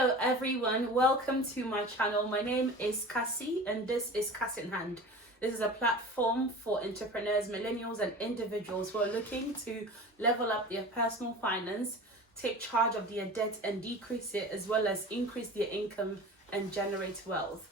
Hello everyone, welcome to my channel. My name is Cassie and this is Cass in Hand. This is a platform for entrepreneurs, millennials and individuals who are looking to level up their personal finance, take charge of their debt and decrease it, as well as increase their income and generate wealth.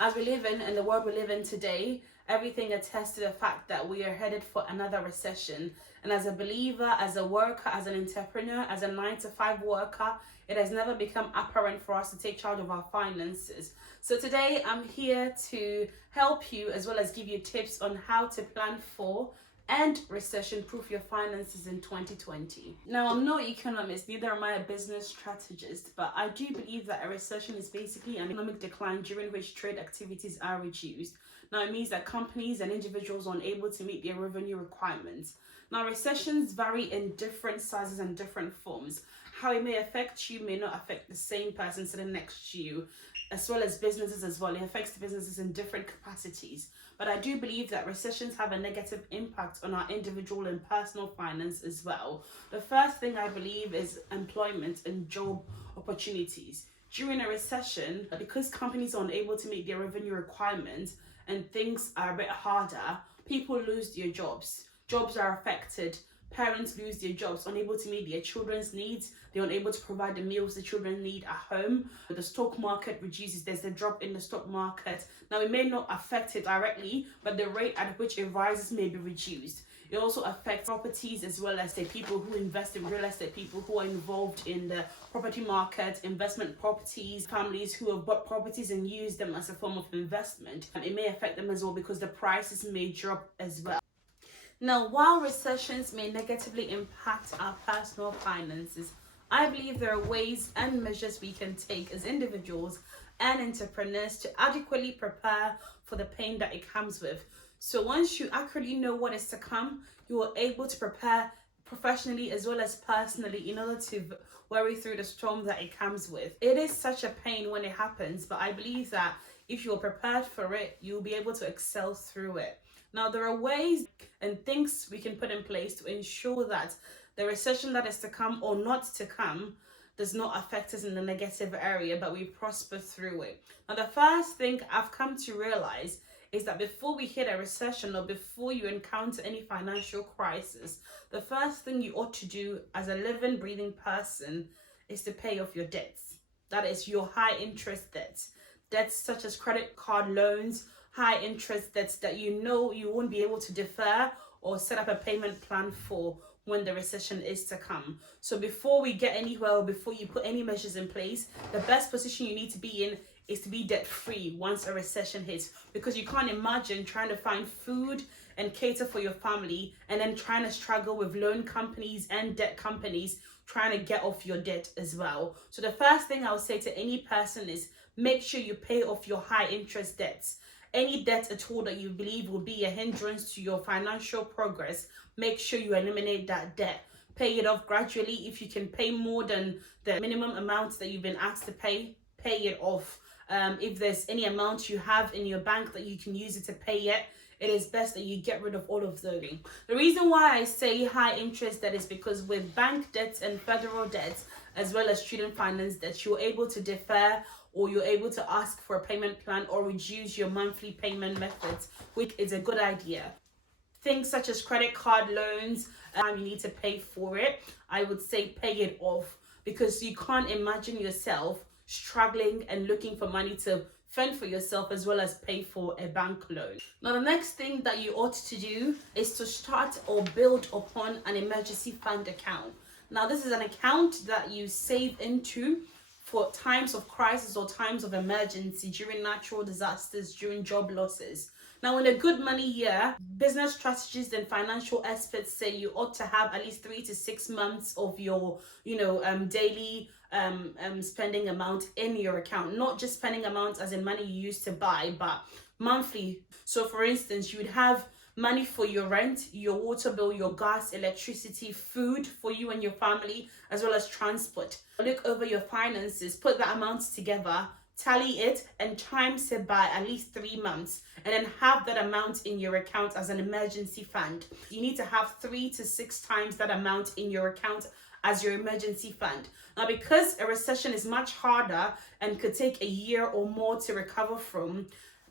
As we live in the world we live in today, everything attests to the fact that we are headed for another recession. And as a believer, as a worker, as an entrepreneur, as a 9-to-5 worker, it has never become apparent for us to take charge of our finances. So today I'm here to help you as well as give you tips on how to plan for and recession-proof your finances in 2020. Now, I'm no economist, neither am I a business strategist, but I do believe that a recession is basically an economic decline during which trade activities are reduced. Now, it means that companies and individuals are unable to meet their revenue requirements. Now, recessions vary in different sizes and different forms. How it may affect you may not affect the same person sitting next to you, as well as businesses as well. It affects the businesses in different capacities. But I do believe that recessions have a negative impact on our individual and personal finance as well. The first thing I believe is employment and job opportunities. During a recession, because companies are unable to meet their revenue requirements and things are a bit harder, people lose their jobs. Jobs are affected. Parents lose their jobs, unable to meet their children's needs. They're unable to provide the meals the children need at home. The stock market reduces. There's a drop in the stock market. Now, it may not affect it directly, but the rate at which it rises may be reduced. It also affects properties as well as the people who invest in real estate, people who are involved in the property market, investment properties, families who have bought properties and used them as a form of investment. And it may affect them as well because the prices may drop as well. Now, while recessions may negatively impact our personal finances, I believe there are ways and measures we can take as individuals and entrepreneurs to adequately prepare for the pain that it comes with. So once you accurately know what is to come, you are able to prepare professionally as well as personally in order to worry through the storm that it comes with. It is such a pain when it happens, but I believe that if you're prepared for it, you'll be able to excel through it. Now, there are ways and things we can put in place to ensure that the recession that is to come or not to come does not affect us in the negative area, but we prosper through it. Now, the first thing I've come to realize is that before we hit a recession or before you encounter any financial crisis, the first thing you ought to do as a living, breathing person is to pay off your debts. That is your high interest debts. Debts such as credit card loans, high interest debts that you know you won't be able to defer or set up a payment plan for when the recession is to come. So before we get anywhere or before you put any measures in place, the best position you need to be in is to be debt free once a recession hits, because you can't imagine trying to find food and cater for your family and then trying to struggle with loan companies and debt companies trying to get off your debt as well. So the first thing I would say to any person is make sure you pay off your high interest debts. Any debt at all that you believe will be a hindrance to your financial progress, make sure you eliminate that debt. Pay it off gradually. If you can pay more than the minimum amounts that you've been asked to pay it off. If there's any amount you have in your bank that you can use it to pay it is best that you get rid of all of those. The reason why I say high interest debt is because with bank debts and federal debts, as well as student finance debts, you're able to defer or you're able to ask for a payment plan or reduce your monthly payment methods, which is a good idea. Things such as credit card loans, you need to pay for it. I would say pay it off, because you can't imagine yourself struggling and looking for money to fend for yourself as well as pay for a bank loan. Now, the next thing that you ought to do is to start or build upon an emergency fund account. Now, this is an account that you save into for times of crisis or times of emergency, during natural disasters, during job losses. Now, in a good money year, business strategists and financial experts say you ought to have at least 3 to 6 months of your, daily spending amount in your account. Not just spending amounts as in money you used to buy, but monthly. So, for instance, you would have money for your rent, your water bill, your gas, electricity, food for you and your family, as well as transport. Look over your finances, put that amount together, tally it and times it by at least 3 months, and then have that amount in your account as an emergency fund. You need to have 3 to 6 times that amount in your account as your emergency fund. Now, because a recession is much harder and could take a year or more to recover from,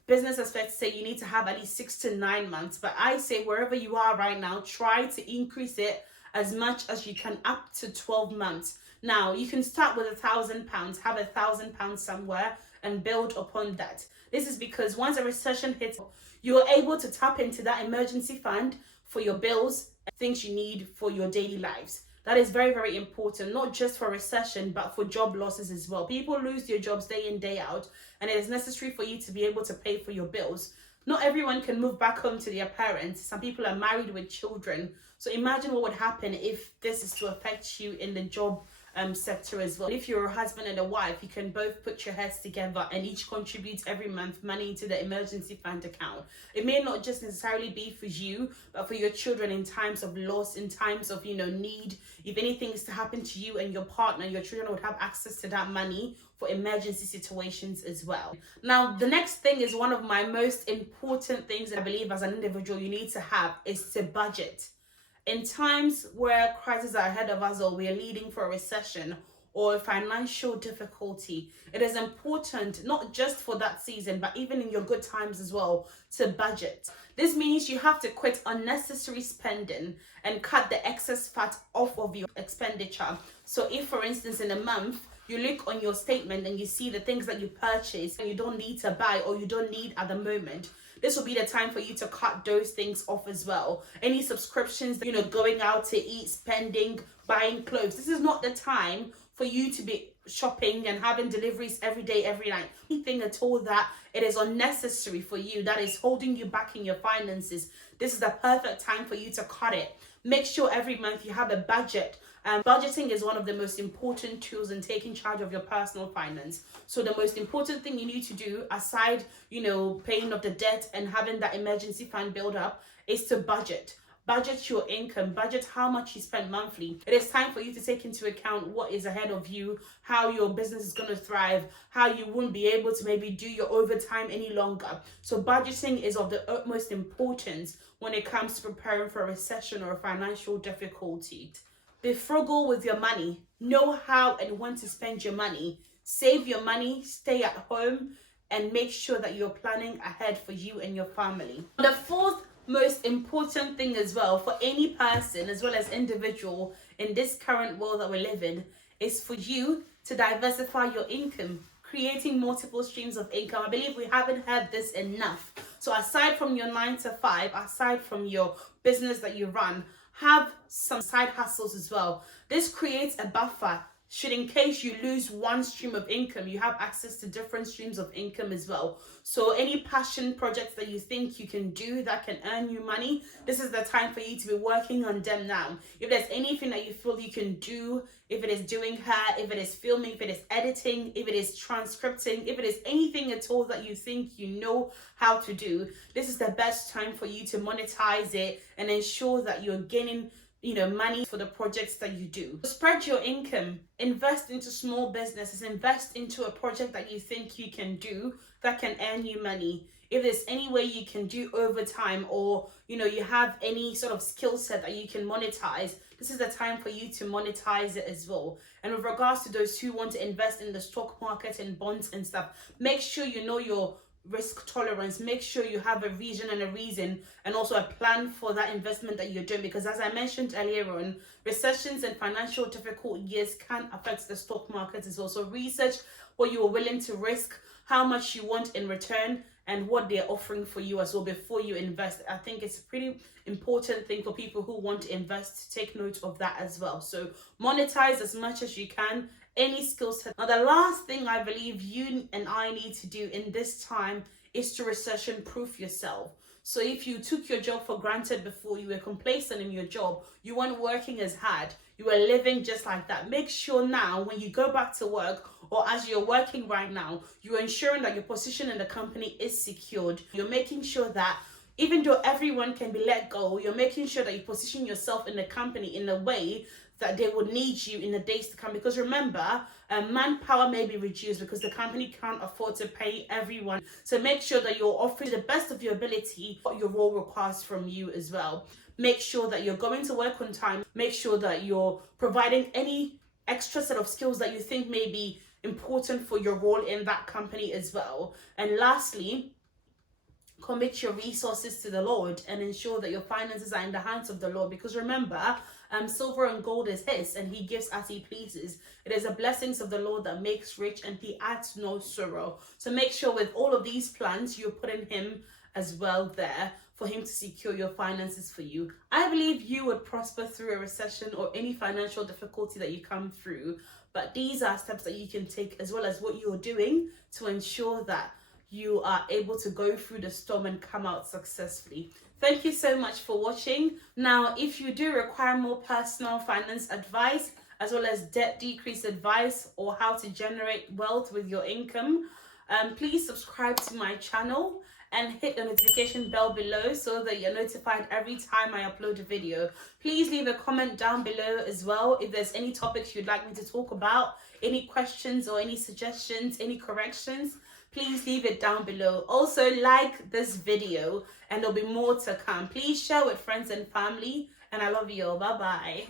business experts say you need to have at least 6 to 9 months. But I say wherever you are right now, try to increase it as much as you can, up to 12 months. Now, you can start with £1,000, have £1,000 somewhere and build upon that. This is because once a recession hits, you're able to tap into that emergency fund for your bills and things you need for your daily lives. That is very, very important, not just for recession, but for job losses as well. People lose their jobs day in, day out, and it is necessary for you to be able to pay for your bills. Not everyone can move back home to their parents. Some people are married with children. So imagine what would happen if this is to affect you in the job sector as well. If you're a husband and a wife, you can both put your heads together and each contribute every month money into the emergency fund account. It may not just necessarily be for you, but for your children in times of loss, in times of need. If anything is to happen to you and your partner, your children would have access to that money for emergency situations as well. Now, the next thing is one of my most important things I believe as an individual you need to have is to budget. In times where crises are ahead of us, or we are leading for a recession or financial difficulty, it is important, not just for that season, but even in your good times as well, to budget. This means you have to quit unnecessary spending and cut the excess fat off of your expenditure. So if, for instance, in a month, you look on your statement and you see the things that you purchase and you don't need to buy or you don't need at the moment, this will be the time for you to cut those things off as well. Any subscriptions, going out to eat, spending, buying clothes. This is not the time for you to be shopping and having deliveries every day, every night. Anything at all that it is unnecessary for you, that is holding you back in your finances, this is the perfect time for you to cut it. Make sure every month you have a budget. Budgeting is one of the most important tools in taking charge of your personal finance. So the most important thing you need to do, aside, paying off the debt and having that emergency fund build up, is to budget. Budget your income, budget how much you spend monthly. It is time for you to take into account what is ahead of you, how your business is going to thrive, how you won't be able to maybe do your overtime any longer. So budgeting is of the utmost importance when it comes to preparing for a recession or a financial difficulty. Be frugal with your money. Know how and when to spend your money. Save your money, stay at home, and make sure that you're planning ahead for you and your family. The fourth most important thing as well for any person as well as individual in this current world that we live in is for you to diversify your income, creating multiple streams of income. I believe we haven't heard this enough. So aside from your 9 to 5, aside from your business that you run, have some side hustles as well. This creates a buffer. Should, in case you lose one stream of income, you have access to different streams of income as well. So any passion projects that you think you can do that can earn you money, this is the time for you to be working on them now. If there's anything that you feel you can do, if it is doing hair, if it is filming, if it is editing, if it is transcripting, if it is anything at all that you think you know how to do, this is the best time for you to monetize it and ensure that you're gaining money for the projects that you do. Spread your income, invest into small businesses, invest into a project that you think you can do that can earn you money. If there's any way you can do overtime, or you have any sort of skill set that you can monetize, this is the time for you to monetize it as well. And with regards to those who want to invest in the stock market and bonds and stuff, make sure you know your risk tolerance. Make sure you have a vision and a reason and also a plan for that investment that you're doing, because as I mentioned earlier on, recessions and financial difficult years can affect the stock market as well. So research what you are willing to risk, how much you want in return, and what they're offering for you as well before you invest. I think it's a pretty important thing for people who want to invest to take note of that as well. So monetize as much as you can, any skill set. Now, the last thing I believe you and I need to do in this time is to recession proof yourself. So if you took your job for granted before, you were complacent in your job, you weren't working as hard, you were living just like that, make sure now when you go back to work, or as you're working right now, you're ensuring that your position in the company is secured. You're making sure that even though everyone can be let go, you're making sure that you position yourself in the company in a way that they will need you in the days to come. Because remember, manpower may be reduced because the company can't afford to pay everyone. So make sure that you're offering the best of your ability what your role requires from you as well. Make sure that you're going to work on time. Make sure that you're providing any extra set of skills that you think may be important for your role in that company as well. And lastly, commit your resources to the Lord and ensure that your finances are in the hands of the Lord. Because remember, silver and gold is his, and he gives as he pleases. It is the blessings of the Lord that makes rich, and he adds no sorrow. So make sure with all of these plans, you're putting him as well there for him to secure your finances for you. I believe you would prosper through a recession or any financial difficulty that you come through. But these are steps that you can take, as well as what you're doing to ensure that you are able to go through the storm and come out successfully. Thank you so much for watching. Now, if you do require more personal finance advice, as well as debt decrease advice, or how to generate wealth with your income, please subscribe to my channel and hit the notification bell below so that you're notified every time I upload a video. Please leave a comment down below as well if there's any topics you'd like me to talk about, any questions or any suggestions, any corrections. Please leave it down below. Also, like this video and there'll be more to come. Please share with friends and family, and I love you all. Bye bye.